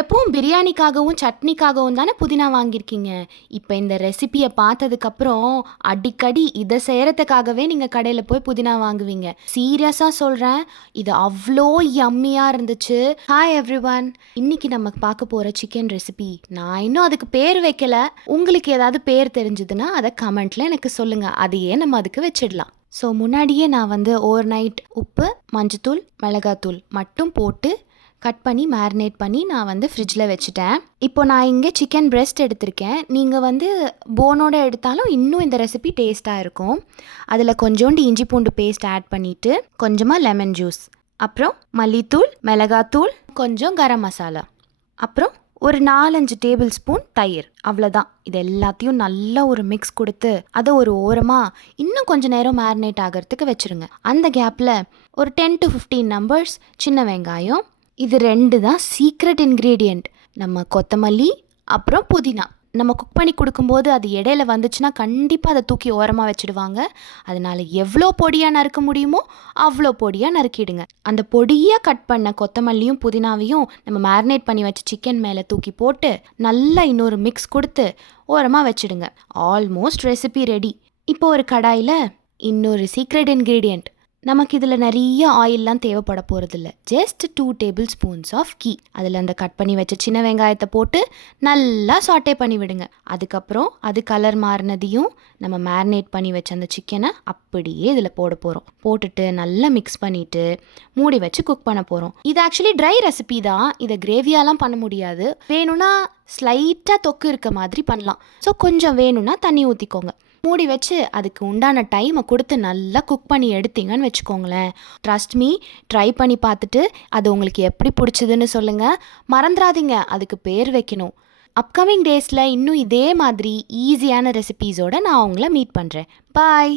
எப்பவும் பிரியாணிக்காகவும் சட்னிக்காகவும் தானே புதினா வாங்கியிருக்கீங்க. இப்போ இந்த ரெசிபியை பார்த்ததுக்கப்புறம் அடிக்கடி இதை செய்கிறதுக்காகவே நீங்கள் கடையில் போய் புதினா வாங்குவீங்க. சீரியஸாக சொல்கிறேன், இது அவ்வளோ யம்மியாக இருந்துச்சு. ஹாய் எவ்ரிவன், இன்னைக்கு நம்ம பார்க்க போகிற சிக்கன் ரெசிபி நான் இன்னும் அதுக்கு பேர் வைக்கல. உங்களுக்கு ஏதாவது பேர் தெரிஞ்சதுன்னா அதை கமெண்ட்டில் எனக்கு சொல்லுங்கள். அதையே நம்ம அதுக்கு வச்சிடலாம். ஸோ முன்னாடியே நான் ஓவர் நைட் உப்பு, மஞ்சத்தூள், மிளகாத்தூள் மட்டும் போட்டு கட் பண்ணி மேரினேட் பண்ணி நான் ஃப்ரிட்ஜில் வச்சுட்டேன். இப்போ நான் இங்கே சிக்கன் பிரெஸ்ட் எடுத்திருக்கேன். நீங்கள் போனோட எடுத்தாலும் இன்னும் இந்த ரெசிபி டேஸ்ட்டாக இருக்கும். அதில் கொஞ்சோண்டு இஞ்சி பூண்டு பேஸ்ட் ஆட் பண்ணிவிட்டு கொஞ்சமாக லெமன் ஜூஸ், அப்புறம் மல்லித்தூள், மிளகாத்தூள், கொஞ்சம் கரம் மசாலா, அப்புறம் ஒரு 4-5 டேபிள் ஸ்பூன் தயிர், அவ்வளோதான். இது எல்லாத்தையும் நல்லா ஒரு மிக்ஸ் கொடுத்து அதை ஒரு ஓரமாக இன்னும் கொஞ்சம் நேரம் மேரினேட் ஆகிறதுக்கு வச்சுருங்க. அந்த கேப்பில் ஒரு 10 to 15 நம்பர்ஸ் சின்ன வெங்காயம், இது 2 தான் சீக்ரெட் இன்க்ரீடியண்ட். நம்ம கொத்தமல்லி அப்புறம் புதினா நம்ம குக் பண்ணி கொடுக்கும்போது அது இடையில வந்துச்சுன்னா கண்டிப்பாக அதை தூக்கி ஓரமாக வச்சுடுவாங்க. அதனால் எவ்வளோ பொடியாக நறுக்க முடியுமோ அவ்வளோ பொடியாக நறுக்கிடுங்க. அந்த பொடியாக கட் பண்ண கொத்தமல்லியும் புதினாவையும் நம்ம மேரினேட் பண்ணி வச்ச சிக்கன் மேலே தூக்கி போட்டு நல்லா இன்னொரு மிக்ஸ் கொடுத்து ஓரமாக வச்சுடுங்க. Almost recipe ready. இப்போ ஒரு கடாயில் இன்னொரு சீக்ரெட் இன்க்ரீடியண்ட். நமக்கு இதில் நிறைய ஆயிலெலாம் தேவைப்பட போகிறதில்ல. Just 2 table spoons of ghee. அதில் அந்த கட் பண்ணி வச்ச சின்ன வெங்காயத்தை போட்டு நல்லா சாட்டே பண்ணி விடுங்க. அதுக்கப்புறம் அது கலர் மாறினதையும் நம்ம மேரினேட் பண்ணி வச்ச அந்த சிக்கனை அப்படியே இதில் போட போகிறோம். போட்டுட்டு நல்லா மிக்ஸ் பண்ணிவிட்டு மூடி வச்சு குக் பண்ண போகிறோம். இது ஆக்சுவலி ட்ரை ரெசிபி தான். இதை கிரேவியாலாம் பண்ண முடியாது. வேணும்னா ஸ்லைட்டாக தொக்கு இருக்க மாதிரி பண்ணலாம். ஸோ கொஞ்சம் வேணும்னா தண்ணி ஊற்றிக்கோங்க. மூடி வச்சு அதுக்கு உண்டான டைமை கொடுத்து நல்லா குக் பண்ணி எடுத்தீங்கன்னு வச்சுக்கோங்களேன். ட்ரஸ்ட் மீ, ட்ரை பண்ணி பார்த்துட்டு அது உங்களுக்கு எப்படி பிடிச்சதுன்னு சொல்லுங்கள். மறந்துடாதீங்க அதுக்கு பேர் வைக்கணும். அப்கமிங் டேஸில் இன்னும் இதே மாதிரி ஈஸியான ரெசிபீஸோடு நான் உங்களை மீட் பண்ணுறேன். பாய்.